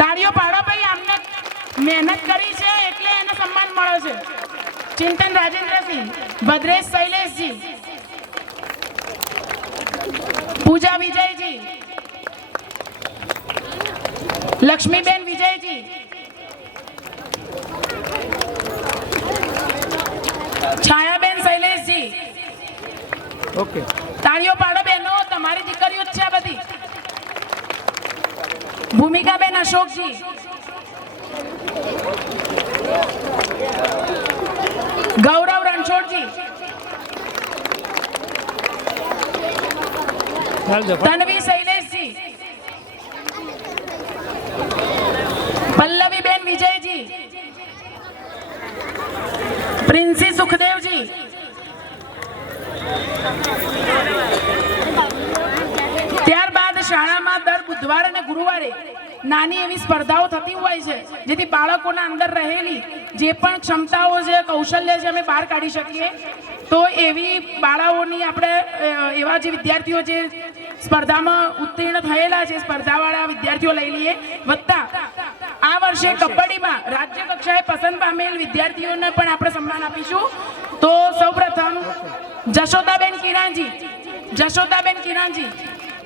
તાળીઓ પાડો ભાઈ, આમને મહેનત કરી છે એટલે એને સન્માન મળ્યો છે. ચિંતન રાજેન્દ્રસિંહ, ભદ્રેશ શૈલેષજી, પૂજા વિજયજી, લક્ષ્મીબેન વિજયજી, છાયાબેન શૈલેષજી. ઓકે, તાળીઓ પાડો બહેનો, તમારી દીકરીઓ જ છે આ બધી. ભૂમિકાબેન અશોકજી, ગૌરવ રણછોડજી, તન્વી શૈલેષજી, પલ્લવીબેન વિજયજી, પ્રિન્સી સુખદેવજી, ત્યારબાદ શાળામાં દર બુધવાર અને ગુરુવારે નાની એવી સ્પર્ધાઓ થતી હોય છે, જેથી બાળકોના અંદર રહેલી જે પણ ક્ષમતાઓ છે, કૌશલ્ય છે, અમે બહાર કાઢી શકીએ. તો એવી બાળાઓની આપણે એવા જે વિદ્યાર્થીઓ જે સ્પર્ધામાં ઉત્તીર્ણ થયેલા છે, સ્પર્ધાવાળા વિદ્યાર્થીઓ લઈ લઈએ. વત્તા આ વર્ષે કબડ્ડીમાં રાજ્ય કક્ષાએ પસંદ પામેલ વિદ્યાર્થીઓને પણ આપણે સન્માન આપીશું. તો સૌપ્રથમ જશોદાબેન કિરાણજી, જશોદાબેન કિરાણજી.